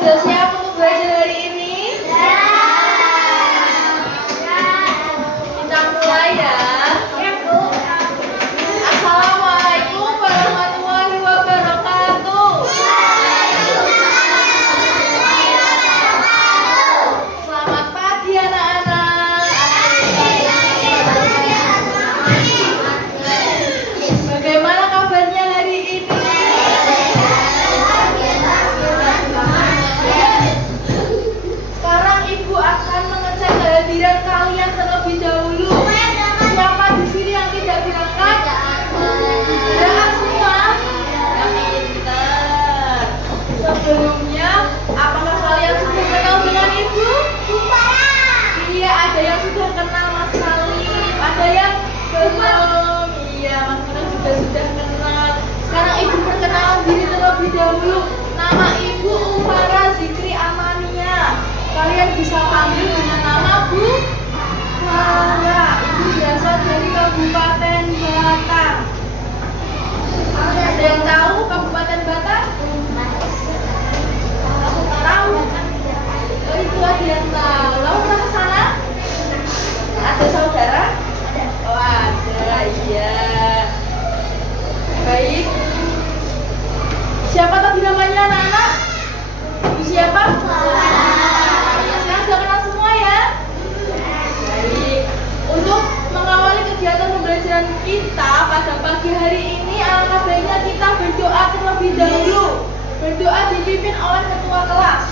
Sudah siap untuk belajar hari ini? Kita mulai ya. Assalamualaikum warahmatullahi wabarakatuh. Selamat pagi anak-anak. Bagaimana kabarnya hari ini? Sekarang Ibu akan mengecek kehadiran kalian terlebih dahulu. Siapa di sini yang tidak berangkat? Berangkat semua? Ya, pintar. Sebelumnya, apakah kalian sudah kenal dengan Ibu? Iya, ada yang sudah kenal Mas Salim, ada yang belum. Iya, Mas Salim juga sudah kenal. Sekarang Ibu perkenalan diri terlebih dahulu. Nama Ibu Umara Zikri Amania. Kalian bisa panggil dengan nama Bu Farah. Ibu berasal dari Kabupaten Batang. Ada yang tahu Kabupaten Batang? Tahu? Oh, itu ada yang tahu. Lalu pernah ke sana? Ada saudara? Oh, ada, iya. Baik. Siapa tadi namanya anak-anak? Ibu siapa? Sekarang sudah kenal semua ya? Baik. Untuk mengawali kegiatan pembelajaran kita pada pagi hari ini, alangkah baiknya kita berdoa terlebih dahulu. Berdoa dipimpin oleh ketua kelas.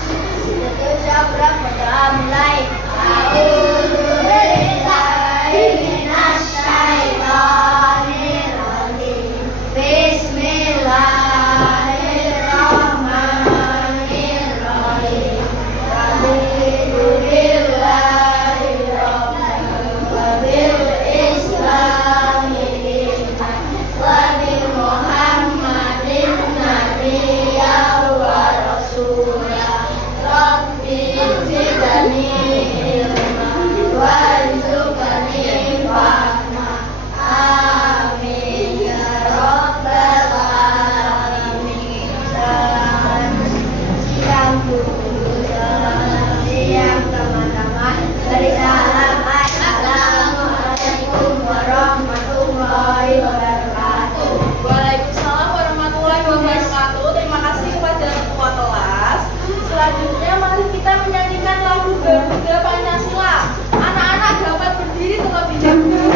Waalaikumsalam warahmatullahi wabarakatuh. Terima kasih kepada ketua kelas. Selanjutnya mari kita menyanyikan lagu Garuda Pancasila. Anak-anak dapat berdiri terlebih dahulu.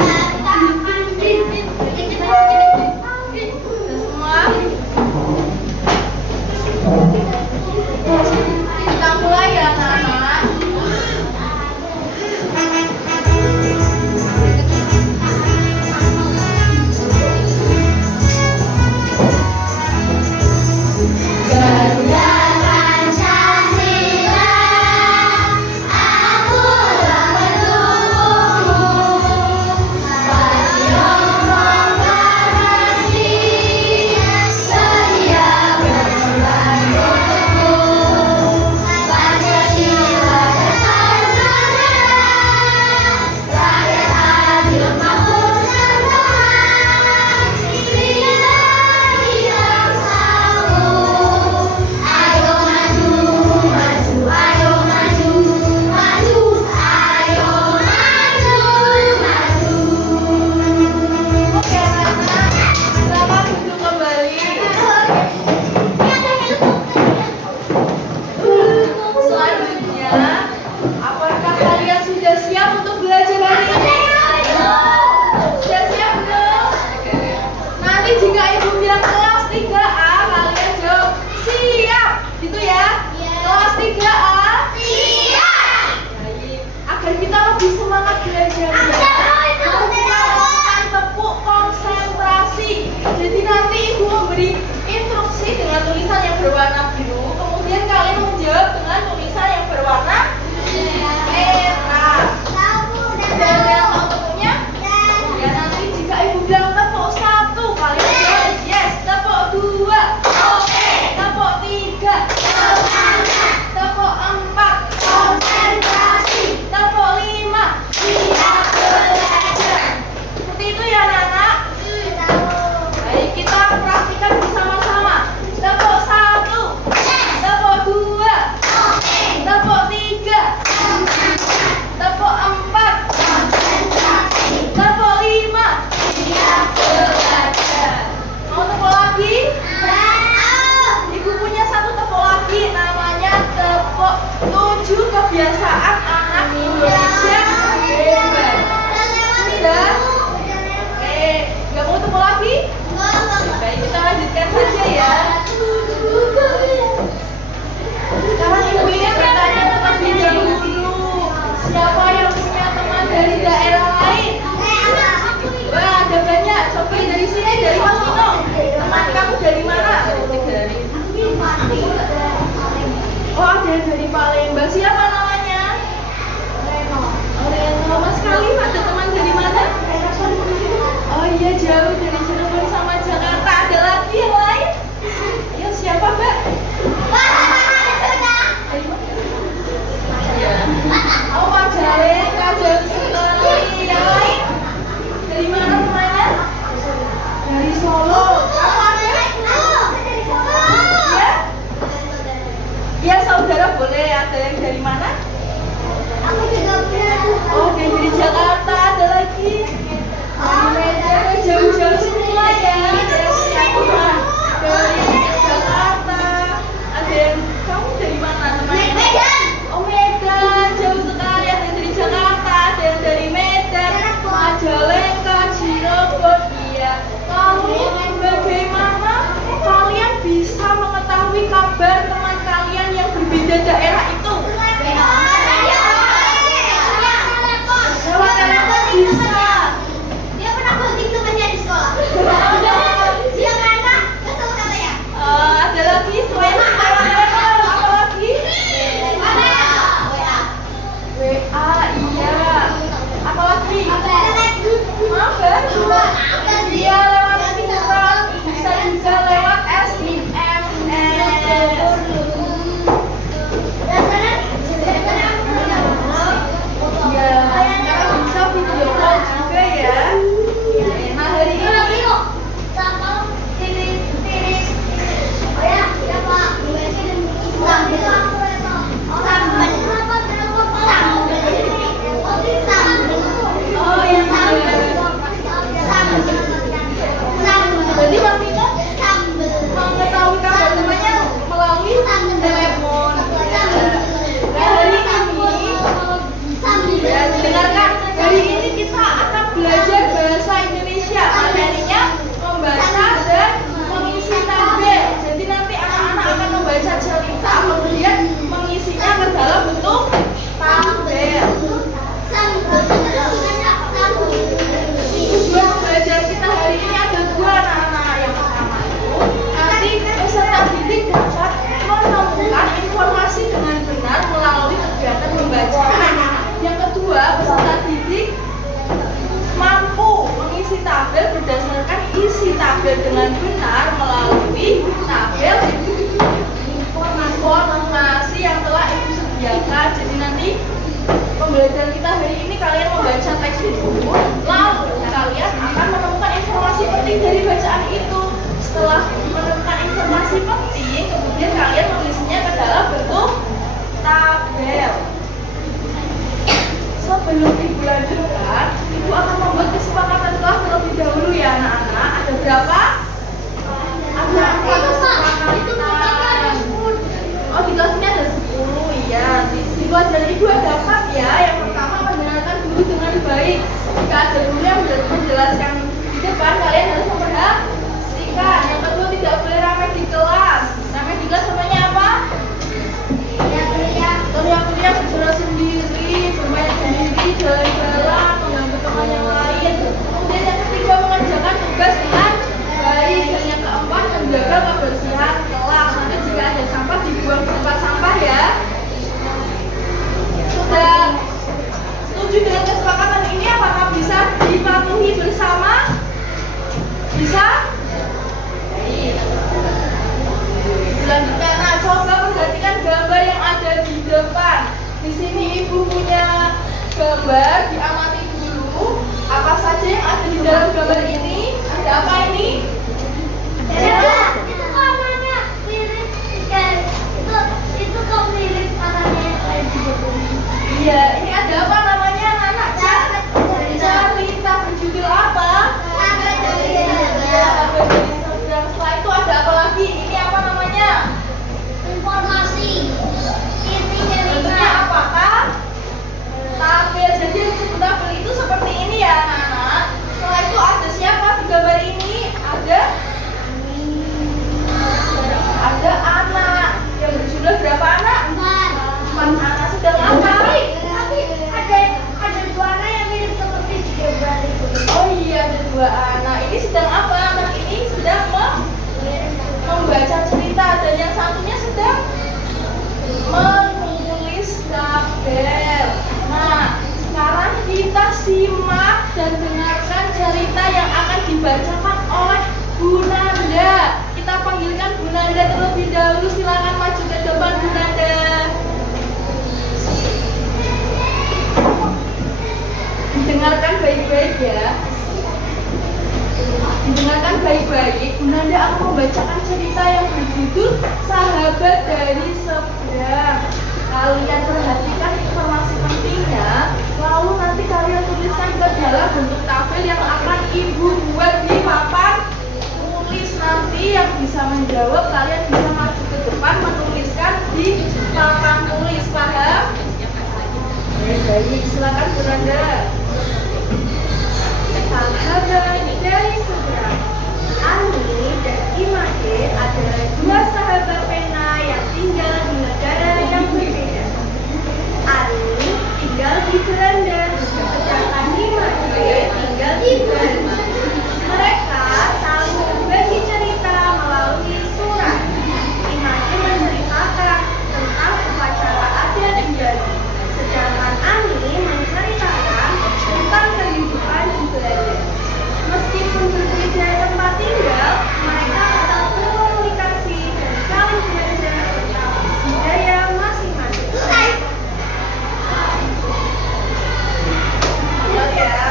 Sudah semua? Kita mulai ya anak-anak. Jadi nanti Ibu memberi instruksi dengan tulisan yang berwarna biru, kemudian kalian menjawab dengan tulisan yang berwarna merah. Dan yang tahu tepuknya? Ya, nanti jika Ibu bilang tepuk 1, kalian jawab yes. Tepuk 2, oke. Tepuk 3, semangat. Tepuk 4, konsentrasi. Tepuk 5, siap belajar. Seperti itu ya anak-anak. Baik, kita praktikkan bersama-sama. Tepuk 1. kebiasaan anak Indonesia hebat. Sudah? Nggak mau ketemu lagi? Baik, kita lanjutkan saja ya. Sekarang ibu ini bertanya terlebih dahulu, siapa yang punya teman dari daerah lain? Wah, ada banyak. Coba dari sini, dari Mas Nino. Teman kamu dari mana? Oh, ada yang dari Palembang. Siapa namanya? Reno. Mas Kalim ada teman dari mana? Oh iya, jauh dari Cirebon sama Jakarta. Ada lagi yang lain? Ya, siapa, Mbak? Iya. Oh, Majalengka, jauh sekali. Yang lain? Dari mana temannya? Dari Solo. Kamu ada? Ya? Ya, saudara boleh. Ada yang dari mana? Oh, ada yang dari Jakarta. Ada lagi. Jauh-jauh semua ya. Ada yang punya teman dari Jakarta. Ada yang, kamu dari mana teman-teman? Oh, Medan. Jauh sekali. Ada yang dari Jakarta. Ada yang dari Medan, Majalengka, Cirebon. Iya. Lalu bagaimana kalian bisa mengetahui kabar teman kalian yang berbeda daerah itu? Lewat telepon bisa. Ada lagi selain lewat telepon, apa lagi? WA, iya. Apa lagi? Mabar? Iya, lewat sinyal. Bisa juga lewat SMS. Iya, sekarang bisa video call juga ya. Nah, hari ini oh iya, jadi Mas Nino mengetahui kabar temannya melalui telepon. Nah, hari ini ya, dengarkan. Hari ini kita akan belajar bahasa Indonesia. Materinya membaca dan mengisi tabel. Jadi nanti anak-anak akan membaca cerita, kemudian mengisinya ke dalam bentuk tabel. Tujuan belajar kita hari ini ada dua, anak-anak. Yang pertama itu nanti peserta didik dapat menemukan informasi dengan benar melalui kegiatan membaca. Yang kedua, peserta didik mampu mengisi tabel berdasarkan isi tabel dengan benar melalui tabel informasi yang telah Ibu sediakan. Jadi nanti pembelajaran kita hari ini kalian membaca teks dulu, lalu kalian akan menemukan informasi penting dari bacaan itu. Setelah menemukan informasi penting, kemudian kalian mengisinya ke dalam bentuk tabel. Sebelum Ibu lanjutkan, Ibu akan membuat kesepakatan kelas terlebih dahulu ya anak-anak. Ada berapa? Ada 4 kesepakatan. Oh, di kelas ini ada 10 ya. Di pelajaran Ibu ada 4 ya. Yang pertama, mendengarkan guru dengan baik. Jika ada guru yang menjelaskan di depan, kalian harus memperhatikan. Yang kedua, tidak boleh ramai di kelas. Ramai di kelas namanya apa? Teriak-teriak, bicara sendiri, bermain sendiri, jalan-jalan, mengganggu teman yang lain. Kemudian yang ketiga, mengerjakan tugas dengan baik. Dan yang keempat, menjaga kebersihan kelas. Nanti jika ada sampah dibuang di tempat sampah ya. Sudah setuju dengan kesepakatan ini? Apakah bisa dipatuhi bersama? Bisa? Baik. Dilanjutkan. Nah, coba perhatikan gambar yang ada di depan. Di sini Ibu punya gambar, diamati dulu apa saja yang ada di dalam gambar ini. Ada apa ini? Itu warnanya mirip itu kok mirip warnanya kayak di buku. Iya, ini ada apa namanya anak? Cerita berjudul apa? Setelah itu ada apa lagi? Ini apa namanya? Informasi. Inti cerita. Bentuknya apakah? dua anak ini sedang apa? Anak ini sedang membaca cerita dan yang satunya sedang menulis tabel. Nah, sekarang kita simak dan dengarkan cerita yang akan dibacakan oleh Bu Nanda. Kita panggilkan Bu Nanda terlebih dahulu. Silakan maju ke depan, Bu Nanda. Dengarkan baik-baik ya. Didengarkan baik-baik. Bu Nanda akan membacakan cerita yang berjudul Sahabat dari Seberang. Kalian perhatikan informasi pentingnya, lalu nanti kalian tuliskan ke dalam bentuk tabel yang akan Ibu buat di papan tulis. Nanti yang bisa menjawab kalian bisa maju ke depan menuliskan di papan tulis. Paham? Baik, silakan Bu Nanda. Sahabat dari seberang. Ani dan Imade adalah dua sahabat pena yang tinggal di negara yang berbeda. Ani tinggal di Belanda, sedangkan Imade tinggal di Belanda. Mereka saling berbagi cerita melalui surat. Imade menceritakan tentang upacara adat di Bali, sedangkan Ani menceritakan tentang kehidupan di Belanda. Meskipun berbeda tempat tinggal, mereka tetap berkomunikasi dan saling belajar tentang budaya masing-masing. Ya.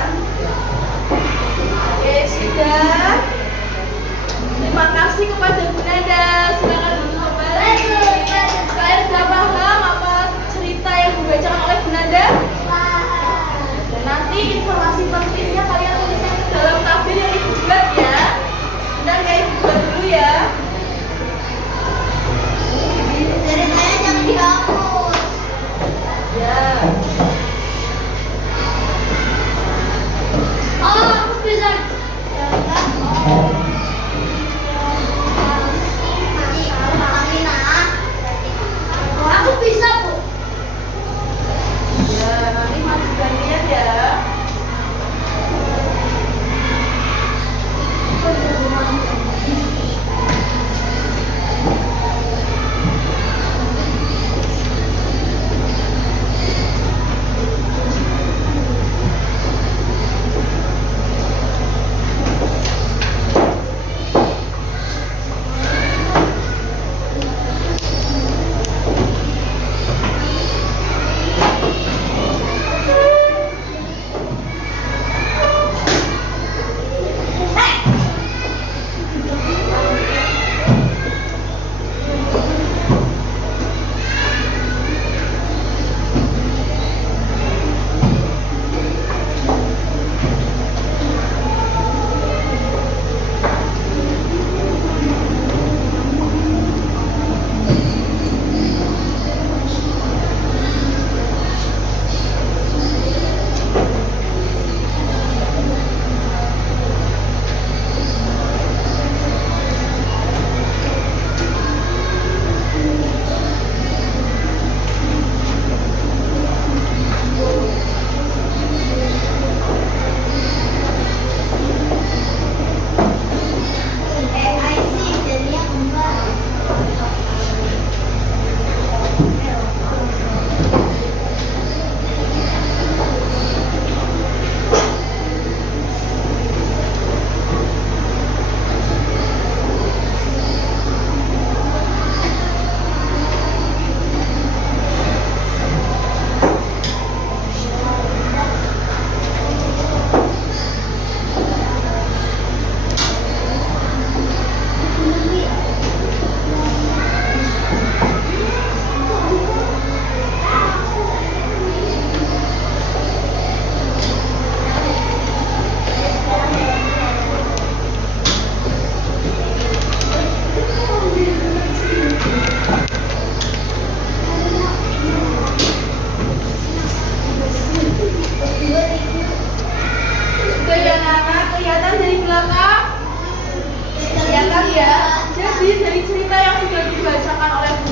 Oke, sudah. Terima kasih kepada Bu Nanda. Silakan duduk kembali. Kalian sudah paham apa cerita yang dibacakan oleh Bu Nanda? Dan nanti informasi pentingnya kalian tuliskan ke dalam tabel yang Ibu buat ya. Bentar ya, Ibu buat dulu ya. Dari saya jangan dihapus. Ya. Oh, aku bisa. Aku bisa, Bu. Ya, nanti maju gantian ya.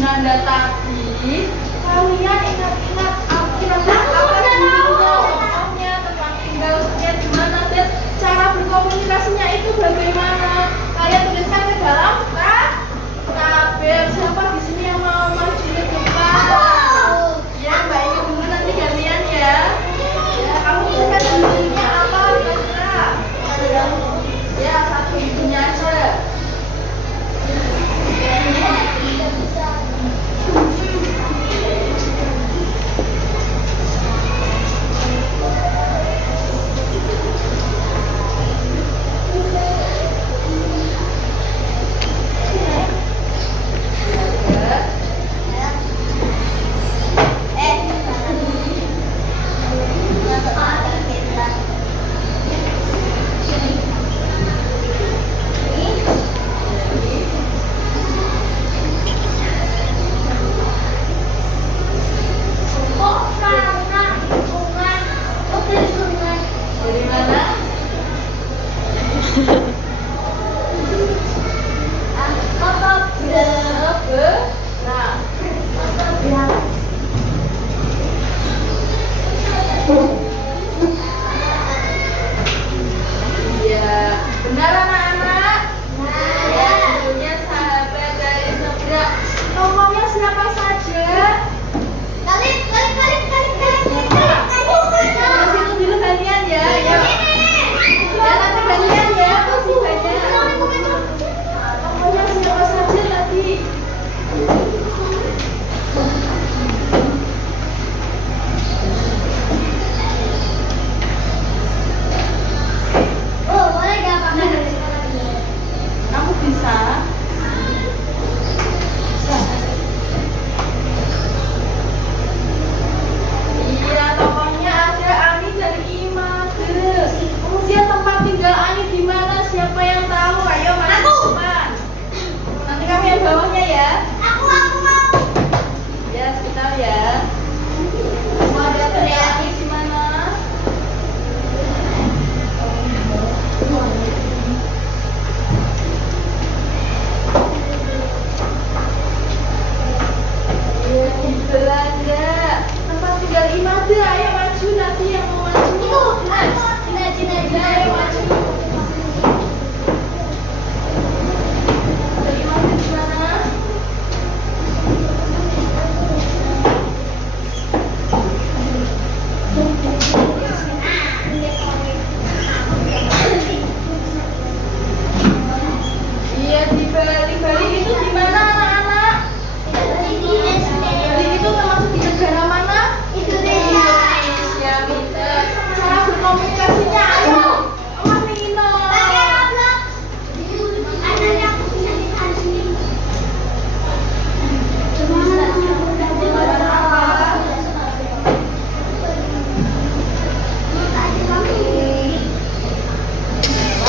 Nanda tadi, kalian ingat-ingat kira-kira apa yang diberikan contohnya tentang tinggal di mana dan cara berkomunikasi bagaimana? Kalian tuliskan ke dalam tabel. Siapa di sini yang mau maju ke depan? Ya, Mbak ini dulu nanti gantian ya. Ya, kamu tuliskan judulnya apa kira-kira? Ya, satu judulnya aja. Dari mana? Nah, iya, benar anak-anak. Ya, judulnya Sahabat dari Seberang. Tokohnya siapa saja? Terus itu dulu gantian ya. Ya, ya nanti gantian ya. Masih banyak. Tokohnya siapa saja tadi? Kamu bisa? Iya, tokohnya ada Ani dan Imade. Kemudian tempat tinggal Ani di mana? Siapa yang tahu? Ayo maju ke depan. Nanti kamu yang bawahnya ya. Ya, sebentar ya. Mau ada kreatif di mana? Iya, di Belanda. Tempat tinggal Imade. Ayo maju nanti yang mau maju. Ayo maju. Ada Imade di mana? Iya, di Bali. Bali itu di mana anak-anak? Bali itu termasuk di negara mana? Indonesia, pinter. Cara berkomunikasinya ayo. Mas Nino.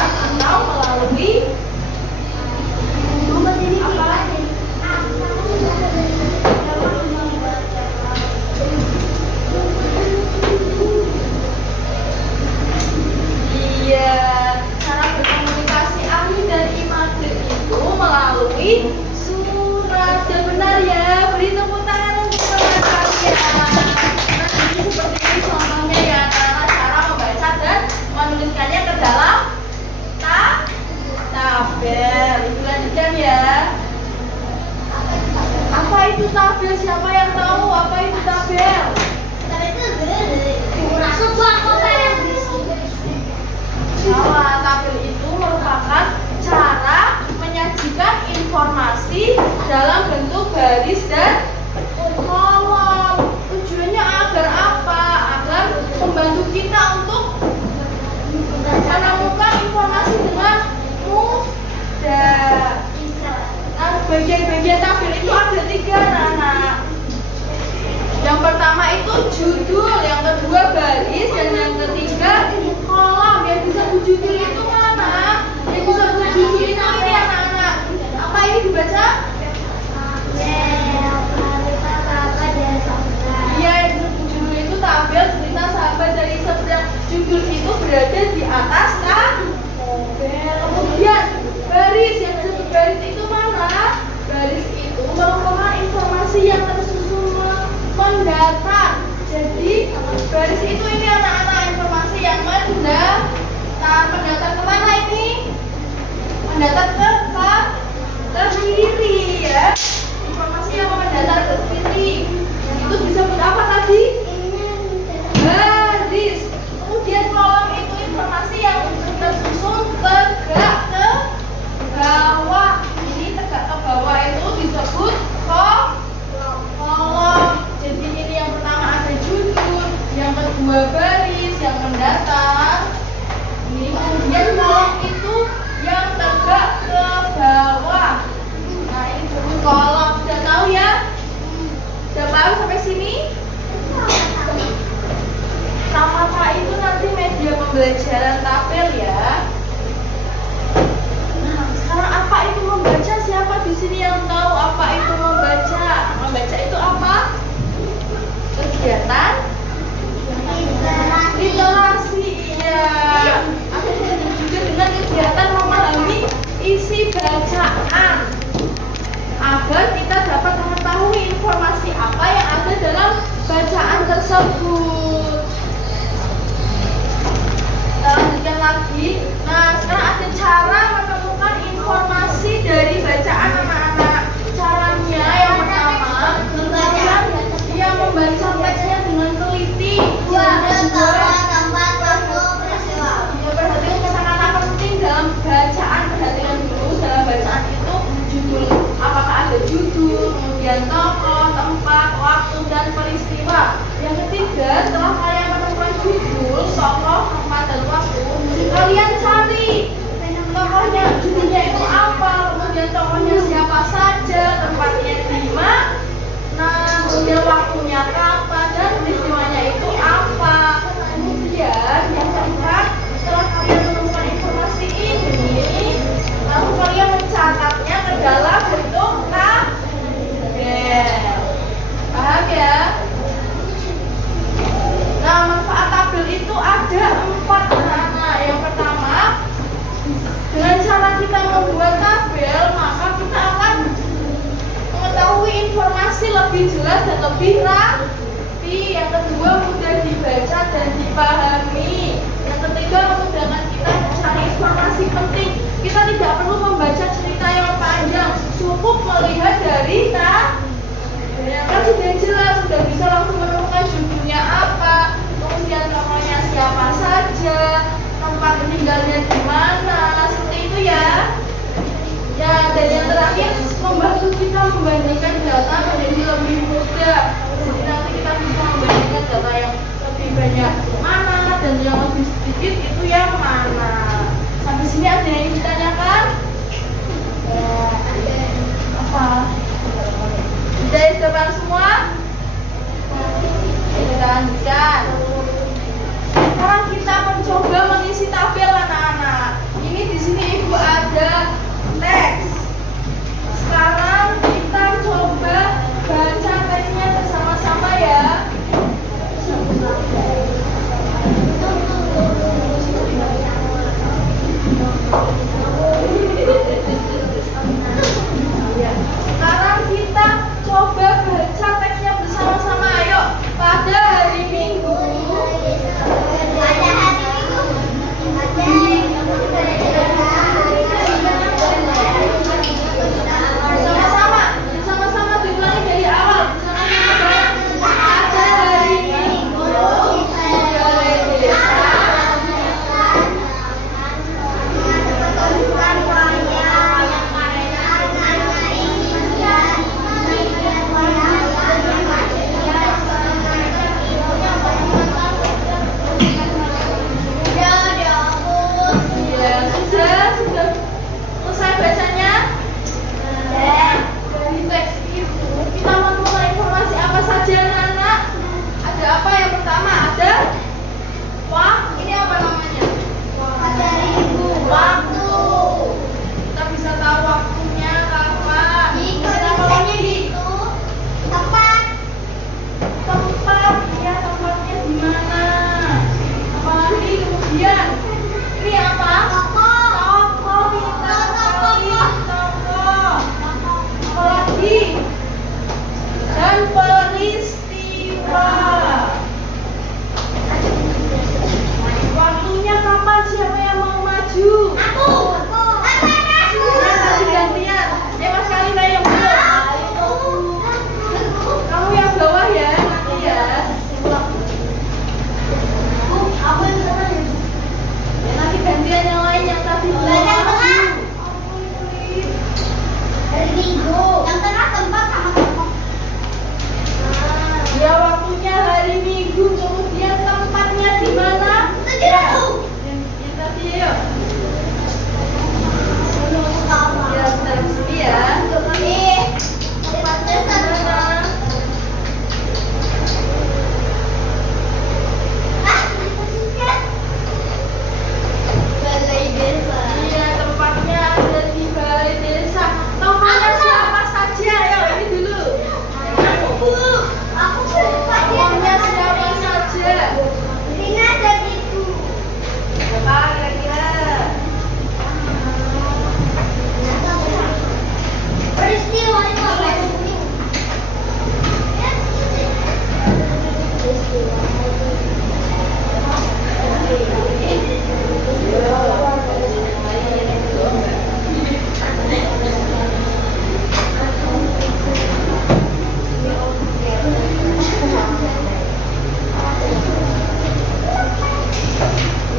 Atau melalui iya, cara berkomunikasi Ani dan Imade itu melalui surat. Dan benar ya, beri tepuk tangan untuk mereka ya. Nah, jadi seperti ini contohnya ya, cara membaca dan menuliskannya ke dalam tabel. Ibu lanjutkan ya. Apa itu tabel? Siapa yang tahu apa itu tabel? Salah, tabel itu merupakan cara menyajikan informasi dalam bentuk baris dan kolom. Tujuannya agar apa? Agar membantu kita untuk menemukan informasi dengan mudah. Nah, bagian-bagian tabel itu ada 3 anak. Yang pertama itu judul, yang kedua baris, dan yang ketiga kolom. Yang disebut judul itu mana? Yang disebut judul itu ini anak-anak. Apa ini dibaca? Iya, yang disebut judul itu tabel cerita sahabat dari seberang. Judul itu berada di atas tabel. Kemudian baris, yang disebut baris itu mana? Baris itu merupakan informasi yang tersusun mendatar. Jadi baris itu ini anak-anak informasi yang mendatar. Mendatar kemana ini? mendatar ke kiri ya. Informasi yang mendatar ke kiri itu disebut apa tadi? Baris. Kemudian kolom itu informasi yang tersusun tegak ke bawah. Ini tegak ke bawah itu disebut kolom. Jadi ini yang pertama ada judul, yang kedua baris, yang mendatar. Ini kemudian kolom itu yang tegak ke bawah. Nah ini disebut kolom. Sudah tahu ya? Sudah paham sampai sini? Nama itu nanti media pembelajaran tabel ya. Nah, sekarang apa itu membaca? Siapa di sini yang tahu apa itu membaca? Membaca itu apa? Kegiatan literasi. Iya. Ada disebut juga dengan kegiatan memahami isi bacaan. Agar kita dapat mengetahui informasi apa yang ada dalam bacaan tersebut. Kita lanjutkan lagi. Nah, sekarang ada cara menemukan informasi dari bacaan anak-anak. Caranya yang pertama, kalian yang membaca teksnya dengan teliti. Yang kedua, perhatikan kata-kata penting dalam bacaan. Perhatikan dulu dalam bacaan itu judul. Apakah ada judul, kemudian tokoh, tempat, waktu, dan peristiwa. Yang ketiga, setelah kalian menemukan judul, tokoh, tempat, dan waktu, kalian cari tokohnya, judulnya itu apa, kemudian tokohnya siapa saja, tempatnya di mana, kemudian waktunya kapan, dan peristiwanya itu apa. Kemudian yang keempat, setelah kalian menemukan informasi ini, lalu kalian mencatatnya ke dalam bentuk tabel. Paham ya? Nah, manfaat tabel itu ada 4 anak-anak. Yang pertama, dengan cara kita membuat tabel, maka kita akan mengetahui informasi lebih jelas dan lebih rapi. Yang kedua, mudah dibaca dan dipahami. Yang ketiga, memudahkan kita mencari informasi penting. Kita tidak perlu membaca cerita yang panjang, cukup melihat dari kan sudah jelas, sudah bisa langsung menemukan judulnya apa, kemudian tokohnya siapa saja, tempat tinggalnya di mana, seperti itu ya. Ya, dan yang terakhir membantu kita membandingkan data menjadi lebih mudah. Jadi nanti kita bisa membandingkan data yang lebih banyak mana dan yang lebih sedikit itu yang mana. Sampai sini ada yang ditanyakan? Apa? Sudah depan semua? Kita lanjutkan. Sekarang kita mencoba mengisi tabel anak-anak. Ini di sini ibu ada teks. Sekarang kita coba baca teksnya bersama-sama ya. Sekarang kita coba baca teksnya ibu, kemudian tempatnya di mana? Yang tadi ya. Ya, sebentar di sini ya. Tempatnya di mana? Iya, tempatnya ada di balai desa. Namanya siapa saja? Ayo, ini dulu. Namanya siapa saja? Siapa kira-kira? Peristiwa itu apa?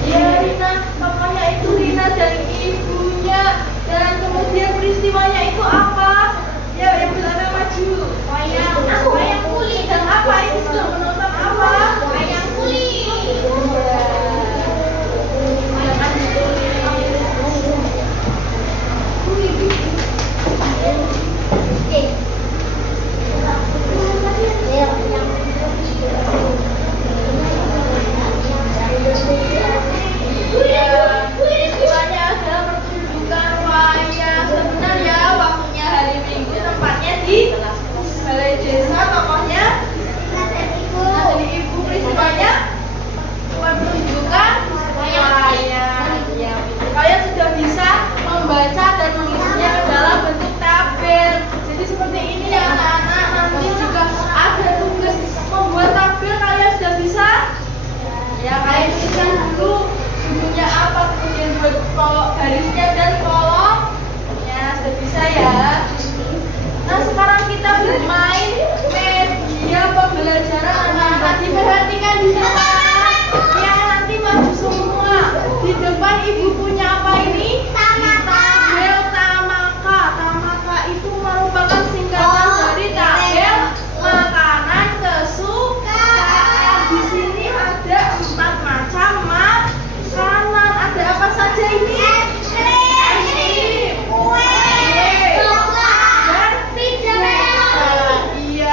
Ya, Rina, namanya itu Rina dan ibunya. Dan kemudian peristiwanya itu apa? Ya, yang belakang maju. Wayang kulit. Dan apa ini sedang menonton apa? Wayang kulit. Jangan ditulis. Peristiwanya adalah pertunjukan wayang. Sebenarnya waktunya hari Minggu, tempatnya di balai desa, tokohnya dari ibu. Peristiwanya pertunjukan wayang. Ya, kalian sudah bisa membaca dan mengisinya ke dalam bentuk tabel. Jadi seperti ini ya anak-anak. Nanti juga ada tugas membuat tabel, kalian sudah bisa. Ya, kalian tuliskan dulu judulnya apa, kemudian buat garisnya dan kolomnya, sudah bisa ya. Nah, sekarang kita bermain media pembelajaran anak-anak. Diperhatikan di depan. Ya, nanti maju semua. Di depan ibu punya apa ini? Tabel Tamaka. Tamaka itu merupakan singkatan dari tabel makanan kesukaan. Di sini ada 4 macam makanan. Ada apa saja ini? Es krim, kue, Coklat, dan pizza, iya,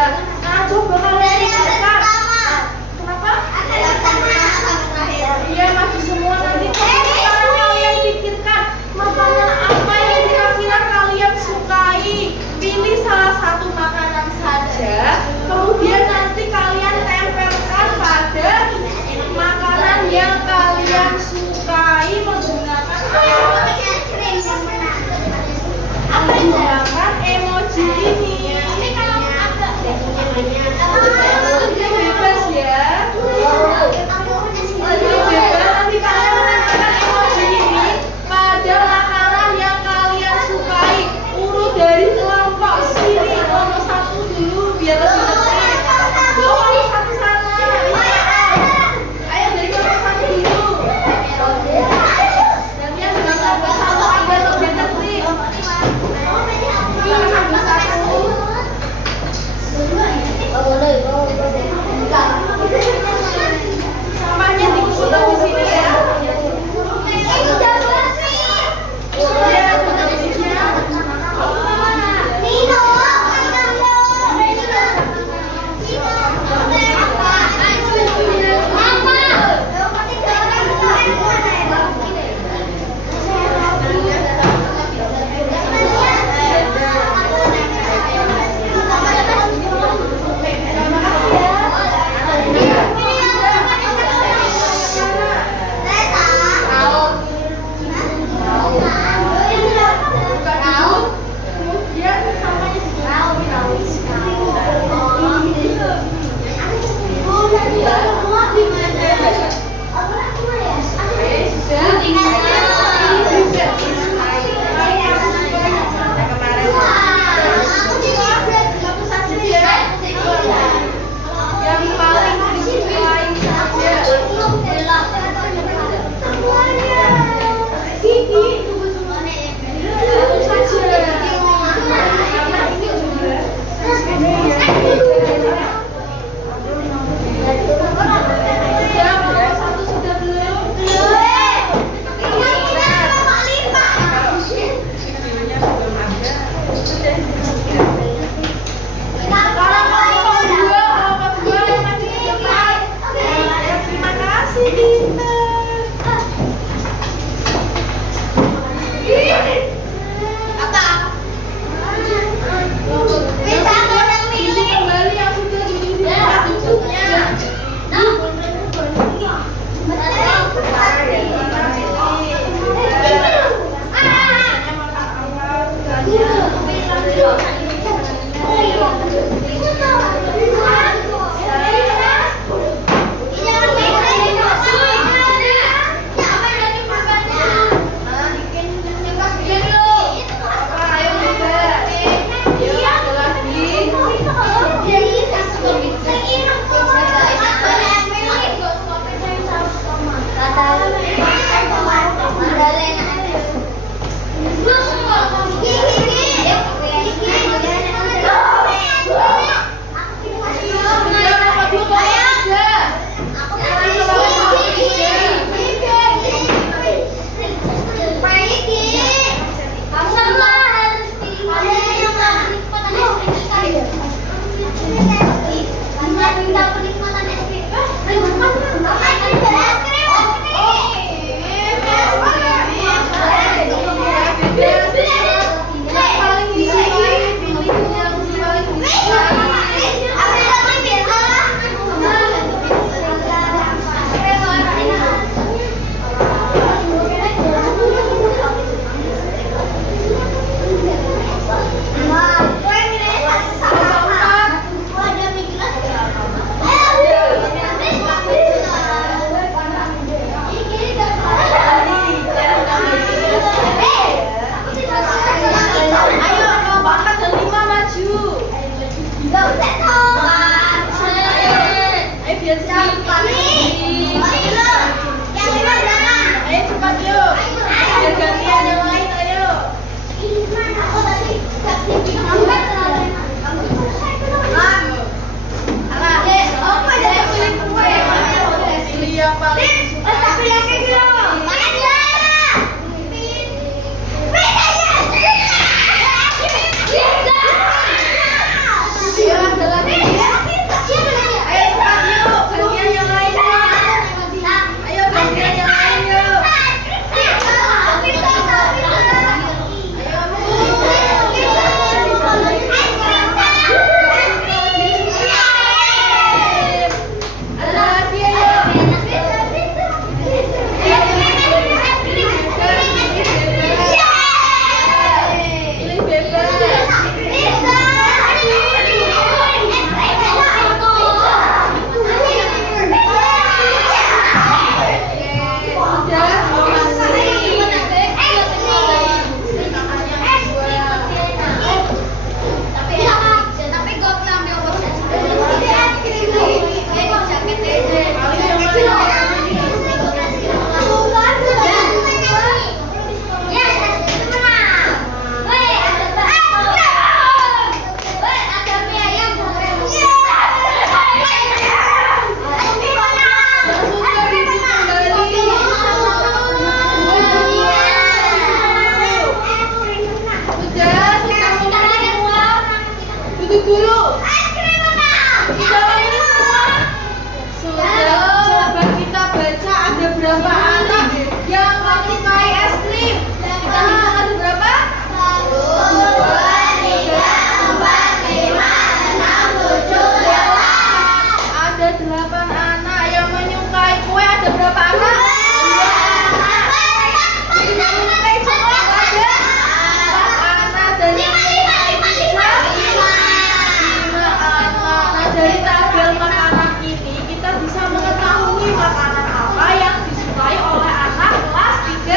makanan apa yang disukai oleh anak kelas 3?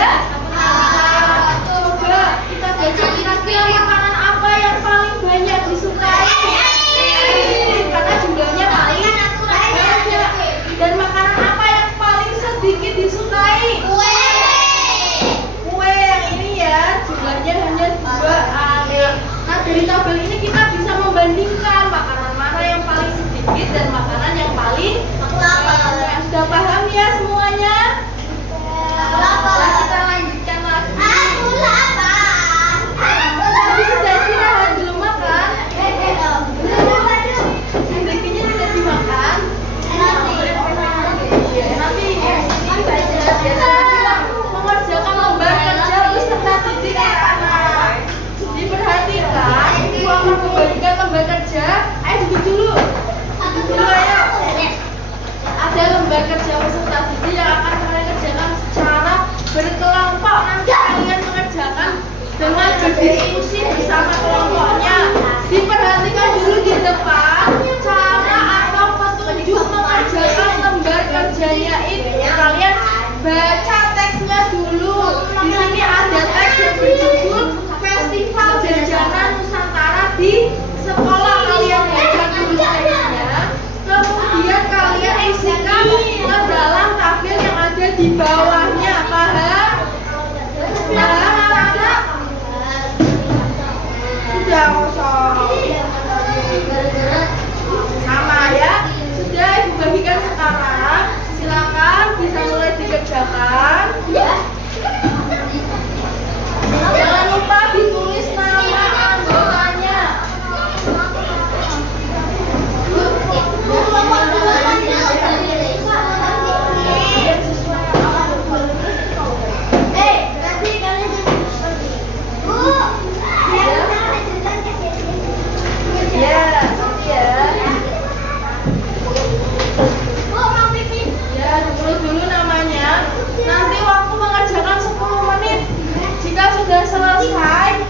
Coba kita baca kira-kira makanan apa yang paling banyak disukai. Karena jumlahnya paling banyak. Dan makanan apa yang paling sedikit disukai? Kue yang ini ya, jumlahnya hanya 2. Nah, dari tabel ini kita bisa membandingkan makanan mana yang paling sedikit dan makanan yang paling banyak. Sudah paham ya semuanya? Nah, kita lanjutkan lagi. Tapi sudah istirahat, belum makan? Sedikitnya tidak dimakan? Nanti ini saja biasanya mengerjakan lembar kerja beserta titik anak-anak. Diperhatikan, ibu akan membagikan lembar kerja. Ayo duduk dulu. Ayo. Ada lembar kerja beserta titik yang akan kalian kerjakan secara berkelompok. Nanti kalian mengerjakan dengan berdiskusi bersama kelompoknya. Diperhatikan dulu di depan cara atau petunjuk mengerjakan lembar kerjanya itu. Kalian baca teksnya dulu. Di sini ada teks yang berjudul Festival Jajanan Nusantara di Sekolah. Kalian baca dulu teksnya. Kemudian kalian isikan ke dalam tabel yang ada di bawahnya. Paham? Paham anak-anak? Sudah kosong. Sama ya. Sudah ibu bagikan sekarang. Silakan bisa mulai dikerjakan. Jangan lupa ditulis nama anggotanya. Ya, nanti ya. Ya, ditulis dulu namanya. Nanti waktu mengerjakan 10 menit. Jika sudah selesai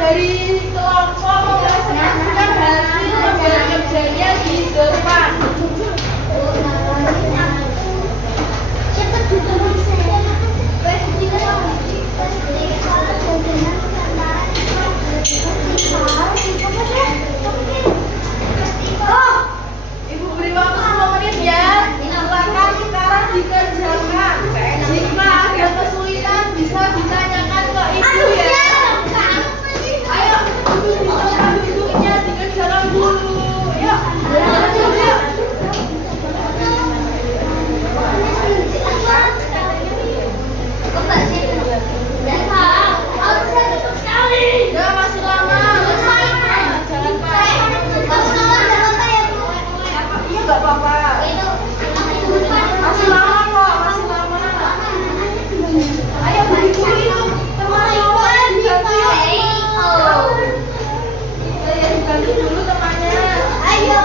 dari kelompok mempresentasikan hasil lembar kerjanya di depan. Ibu beri waktu 10 menit ya. Silakan sekarang dikerjakan. Jika ada kesulitan bisa ditanyakan ke ibu ya. Ayo duduk di tempat duduknya, dikerjakan dulu. Yuk, yuk. Ya masih lama. Jangan pak. Iya nggak apa-apa. Masih lama kok, masih lama. Ayo beri dulu itu teman-teman diganti yuk. Ya diganti dulu temannya. Ayo.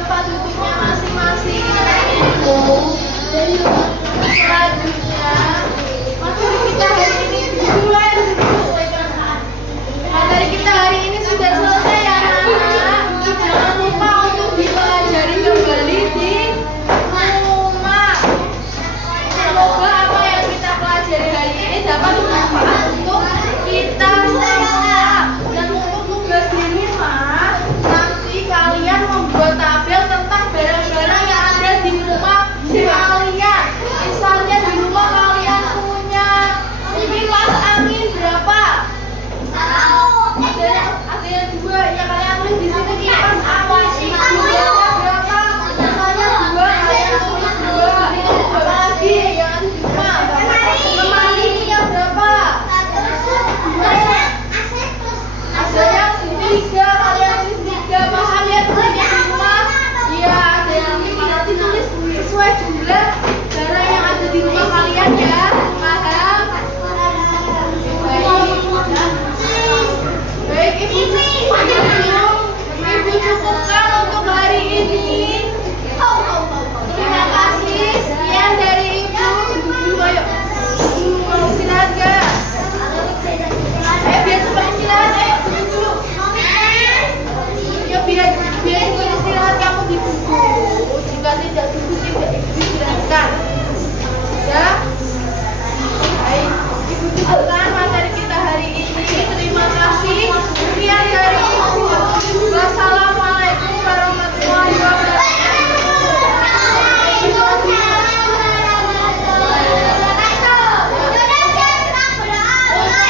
tempat duduknya masing-masing. Selanjutnya, materi kita hari ini dimulai dulu. Materi kita hari ini sudah selesai ya anak-anak. Jangan lupa untuk dipelajari kembali di rumah. Semoga apa yang kita pelajari hari ini dapat bermanfaat untuk kita semua. Dan untuk tugas di rumah, nanti kalian membuat tabel tentang barang-barang yang ada di rumah kalian. Misalnya di rumah kalian punya kipas angin berapa? Ada yang dua, ya kalian tulis di sini kipas angin jumlahnya berapa? Misalnya dua, kalian tulis dua. Apalagi yang ada di rumah? Lemari yang berapa? Ada yang tiga, kalian tulis tiga. Pas kalian punya di rumah, ya ada yang lima. Nanti tulis sesuai jumlah barang yang ada di rumah kalian ya. Paham? Baik, Ibu cukupkan untuk hari ini. Terima kasih. Sekian dari Ibu. Duduk dulu, ayo. Mau istirahat gak? Biar cepat istirahat, ayo duduk dulu. Ya biar Ibu istirahat, kamu di buku. Jika tidak duduk, tidak Ibu istirahatkan. Ya. Baik, Ibu cukupkan materi kita hari ini. Terima kasih. Sekian dari Ibu. Wassalamualaikum warahmatullahi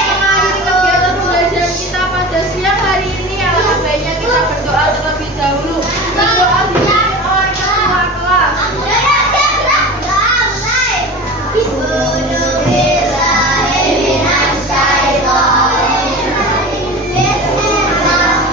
Mengakhiri kegiatan belajar kita pada siang hari ini, alangkah baiknya kita berdoa terlebih dahulu. Berdoa dipimpin oleh ketua kelas.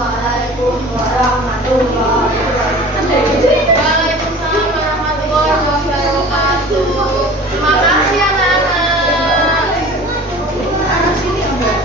Waalaikumsalam warahmatullahi wabarakatuh. Terima kasih anak-anak. Anak sini enggak?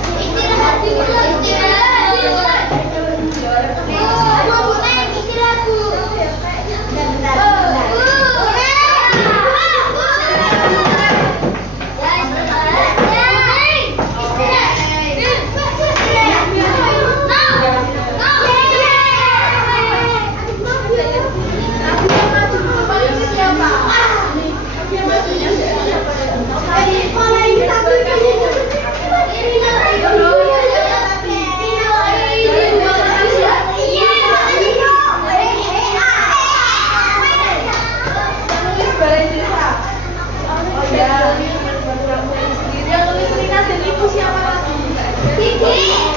Yang nulis Rina dan Ibu siapa lagi?